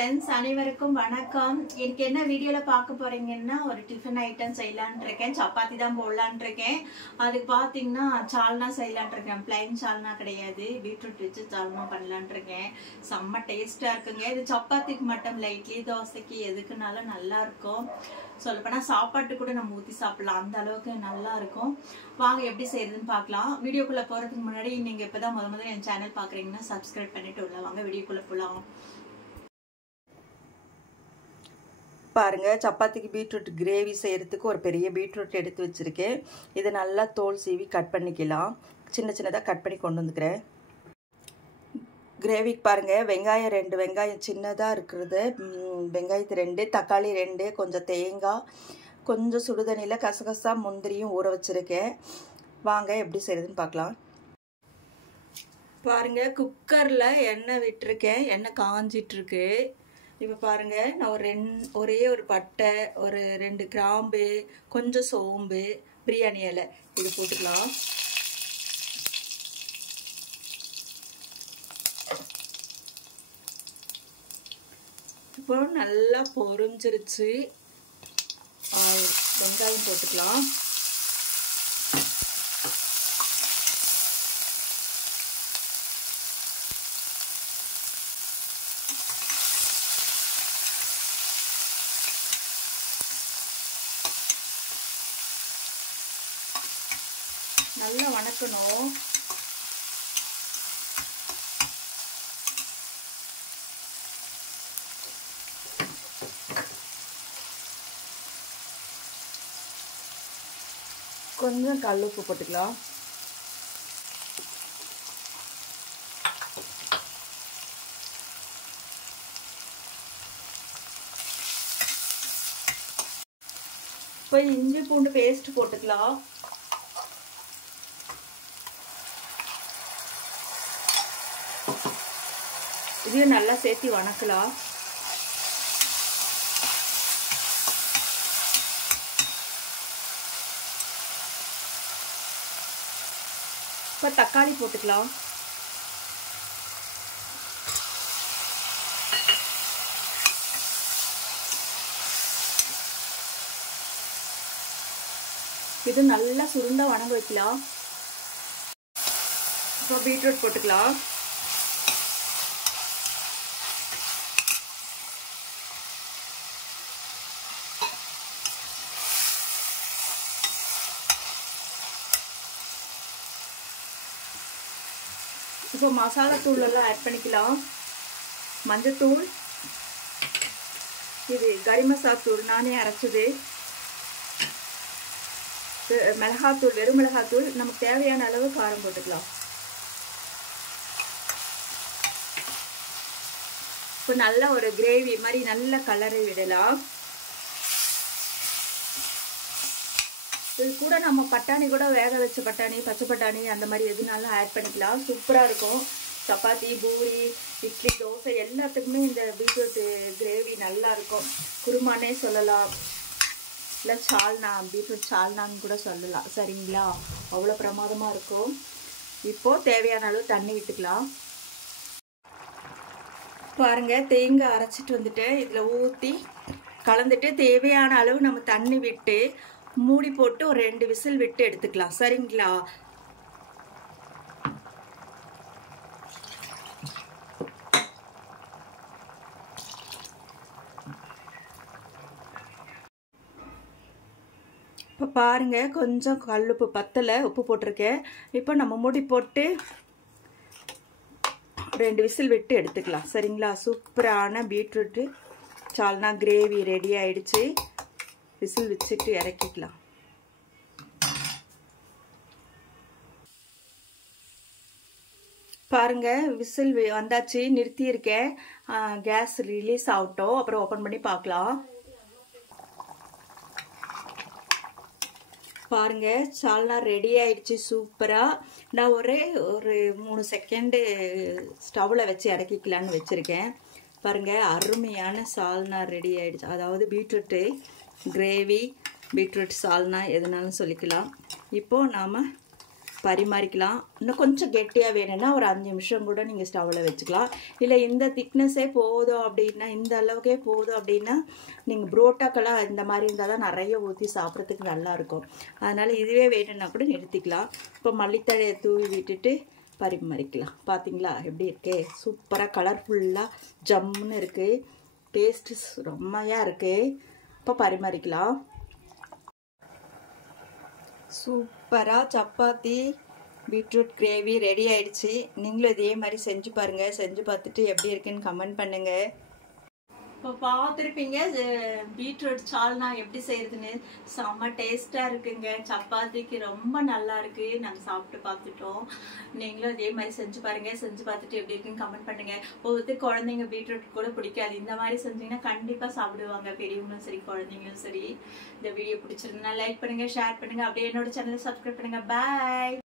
Friends அனைவருக்கும் வணக்கம். இன்னைக்கு என்ன வீடியோல பார்க்க போறீங்கன்னா ஒரு டிஃபன் ஐட்டம் செய்யலாம்னு இருக்கேன். சப்பாத்தி தான் போடலாம்னு இருக்கேன். அதுக்கு பாத்தீங்கன்னா சால்னா செய்யலாம்னு இருக்கேன். ப்ளைன் சால்னா கிடையாது, பீட்ரூட் வச்சு சால்னா பண்ணலாம்னு இருக்கேன். செம்ம டேஸ்டா இருக்குங்க. இது சப்பாத்திக்கு மட்டும் இல்ல, இட்லி தோசைக்கு எதுக்குனாலும் நல்லா இருக்கும். சொல்லப்போனா சாப்பாட்டு கூட நம்ம ஊத்தி சாப்பிடலாம், அந்த அளவுக்கு நல்லா இருக்கும். வாங்க எப்படி செய்யறதுன்னு பார்க்கலாம். வீடியோக்குள்ள போறதுக்கு முன்னாடி நீங்க இப்பதான் முதல்ல என் சேனல் பாக்குறீங்கன்னா சப்ஸ்கிரைப் பண்ணிட்டு உள்ள வாங்க, வீடியோக்குள்ள போலாம். பாருங்க, சப்பாத்திக்கு பீட்ரூட் கிரேவி செய்யறதுக்கு ஒரு பெரிய பீட்ரூட் எடுத்து வச்சிருக்கேன். இதை நல்லா தோல் சீவி கட் பண்ணிக்கலாம். சின்ன சின்னதாக கட் பண்ணி கொண்டு வந்துக்கிறேன். கிரேவிக்கு பாருங்க, வெங்காயம் 2 வெங்காயம் சின்னதாக இருக்கிறது, வெங்காயத்து 2, தக்காளி 2, கொஞ்சம் தேங்காய், கொஞ்சம் சுடுதண்ணியில் கசகசா முந்திரியும் ஊற வச்சிருக்கேன். வாங்க எப்படி செய்யறதுன்னு பார்க்கலாம். பாருங்க, குக்கரில் எண்ணெய் விட்டுருக்கேன். எண்ணெய் காஞ்சிட்டு இருக்கு. இப்போ பாருங்க, நான் ஒரே ஒரு பட்டை, ஒரு 2 கிராம்பு, கொஞ்சம் சோம்பு, பிரியாணி இலை இது போட்டுக்கலாம். இப்போ நல்லா பொரிஞ்சிருச்சு. வெங்காயம் போட்டுக்கலாம். நல்லா வணக்கணும். கொஞ்சம் கல் உப்பு போட்டுக்கலாம். இப்போ இஞ்சி பூண்டு பேஸ்ட் போட்டுக்கலாம். இதையும் நல்லா சேர்த்து வணக்கலாம். இப்போ தக்காளி போட்டுக்கலாம். இது நல்லா சுருண்டா வணங்க வைக்கலாம். இப்போ பீட்ரூட் போட்டுக்கலாம். இப்போ மசாலா தூள் எல்லாம் ஆட் பண்ணிக்கலாம். மஞ்சத்தூள், இது கறி மசாலா தூள் நானே அரைச்சது, மிளகாத்தூள், வெறும் மிளகாத்தூள், நமக்கு தேவையான அளவு காரம் போட்டுக்கலாம். இப்போ நல்லா ஒரு கிரேவி மாதிரி நல்ல கலரை விடலாம். இது கூட நம்ம பட்டாணி கூட வேக வச்ச பட்டாணி, பச்சை பட்டாணி அந்த மாதிரி எதுனாலும் ஆட் பண்ணிக்கலாம். சூப்பராக இருக்கும். சப்பாத்தி, பூரி, இட்லி, தோசை எல்லாத்துக்குமே இந்த பீட்ரூட் கிரேவி நல்லா இருக்கும். குருமானே சொல்லலாம், இல்லை சால்னா, பீட்ரூட் சால்னான்னு கூட சொல்லலாம். சரிங்களா, அவ்வளோ பிரமாதமாக இருக்கும். இப்போது தேவையான அளவு தண்ணி விட்டுக்கலாம். பாருங்க, தேங்காய் அரைச்சிட்டு வந்துட்டு இதில் ஊற்றி கலந்துட்டு தேவையான அளவு நம்ம தண்ணி விட்டு மூடி போட்டு ஒரு 2 விசில் விட்டு எடுத்துக்கலாம். சரிங்களா, இப்போ பாருங்க, கொஞ்சம் கல்லுப்பு பத்தலை, உப்பு போட்டிருக்கேன். இப்போ நம்ம மூடி போட்டு 2 விசில் விட்டு எடுத்துக்கலாம். சரிங்களா, சூப்பரான பீட்ரூட்டு சால்னா கிரேவி ரெடி ஆயிடுச்சு. விசில் வச்சுட்டு இறக்கிக்கலாம். பாருங்க, விசில் வந்தாச்சு, நிறுத்தி இருக்கேன். கேஸ் ரிலீஸ் ஆகட்டும், அப்புறம் ஓப்பன் பண்ணி பார்க்கலாம். பாருங்க, சால்னா ரெடி ஆயிடுச்சு சூப்பரா. நான் ஒரு 3 செகண்டு ஸ்டவ்ல வச்சு இறக்கிக்கலான்னு வச்சிருக்கேன். பாருங்க, அருமையான சால்னா ரெடி ஆயிடுச்சு. அதாவது பீட்ரூட்டு கிரேவி, பீட்ரூட் சால்னா எதுனாலும் சொல்லிக்கலாம். இப்போ நாம பரிமாறிக்கலாம். இன்னும் கொஞ்சம் கெட்டியாக வேணும்னா ஒரு 5 நிமிஷம் கூட நீங்கள் ஸ்டவ்வில் வச்சுக்கலாம். இல்லை இந்த திக்னஸே போதும் அப்படின்னா, இந்த அளவுக்கே போதும் அப்படின்னா நீங்கள் புரோட்டாக்கெல்லாம் இந்த மாதிரி இருந்தால் தான் நிறைய ஊற்றி சாப்பிட்றதுக்கு நல்லாயிருக்கும். அதனால் இதுவே வேணும்னா கூட நிறுத்திக்கலாம். இப்போ மல்லித்தழையை தூவி விட்டுட்டு பரிமாறிக்கலாம். பார்த்தீங்களா எப்படி இருக்கே, சூப்பராக கலர்ஃபுல்லாக ஜம்முன்னு இருக்குது, டேஸ்ட்டு ரொம்மையாக இருக்குது. இப்போ பரிமாறிக்கலாம். சூப்பராக சப்பாத்தி பீட்ரூட் கிரேவி ரெடி ஆயிடுச்சு. நீங்களும் இதே மாதிரி செஞ்சு பாருங்கள். செஞ்சு பார்த்துட்டு எப்படி இருக்குன்னு கமெண்ட் பண்ணுங்கள். இப்போ பார்த்துருப்பீங்க பீட்ரூட் சால்னா எப்படி செய்யறதுன்னு. செம்ம டேஸ்ட்டாக இருக்குங்க. சப்பாத்திக்கு ரொம்ப நல்லா இருக்கு. நாங்கள் சாப்பிட்டு பார்த்துட்டோம். நீங்களும் இதே மாதிரி செஞ்சு பாருங்க. செஞ்சு பார்த்துட்டு எப்படி இருக்குன்னு கமெண்ட் பண்ணுங்க. ஒவ்வொருத்தர் குழந்தைங்க பீட்ரூட் கூட பிடிக்காது. இந்த மாதிரி செஞ்சீங்கன்னா கண்டிப்பாக சாப்பிடுவாங்க, பெரியவங்களும் சரி குழந்தைங்களும் சரி. இந்த வீடியோ பிடிச்சிருந்தா லைக் பண்ணுங்க, ஷேர் பண்ணுங்க, அப்படியே என்னோட சேனலை சப்ஸ்கிரைப் பண்ணுங்க. பாய்.